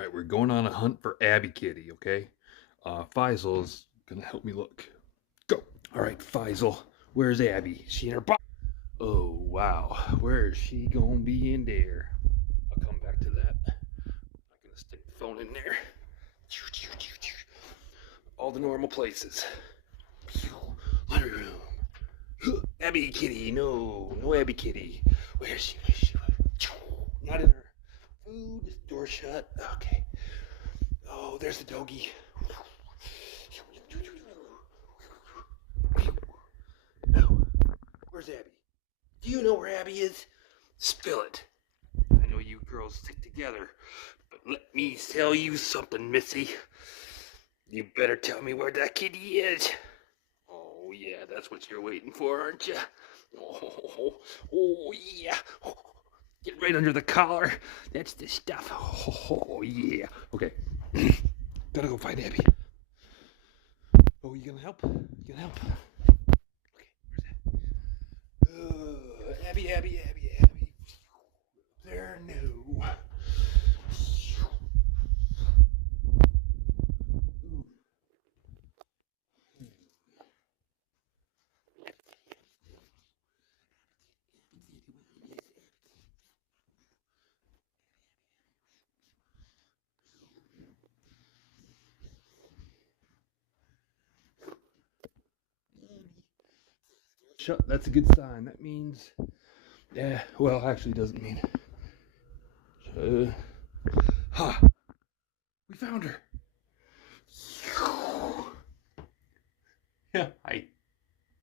All right, we're going on a hunt for Abby Kitty, okay? Faisal's gonna help me look. Go. All right, Faisal, where's Abby? She in her box? Oh, wow. Where is she gonna be in there? I'll come back to that. I'm gonna stick the phone in there. All the normal places. Laundry room. Abby Kitty, no Abby Kitty. Where is she? Where is she? Not in her food. Door shut. Okay. Oh, there's the doggy. No. Where's Abby? Do you know where Abby is? Spill it. I know you girls stick together, but let me tell you something, Missy. You better tell me where that kitty is. Oh, yeah, that's what you're waiting for, aren't you? Oh yeah. Get right under the collar. That's the stuff. Oh, yeah. Okay. Gotta go find Abby. Oh, you gonna help? You gonna help? Okay, where's that? Abby. There, no. Shut. That's a good sign. That means, yeah. Well, actually, doesn't mean. Ha! We found her. Yeah.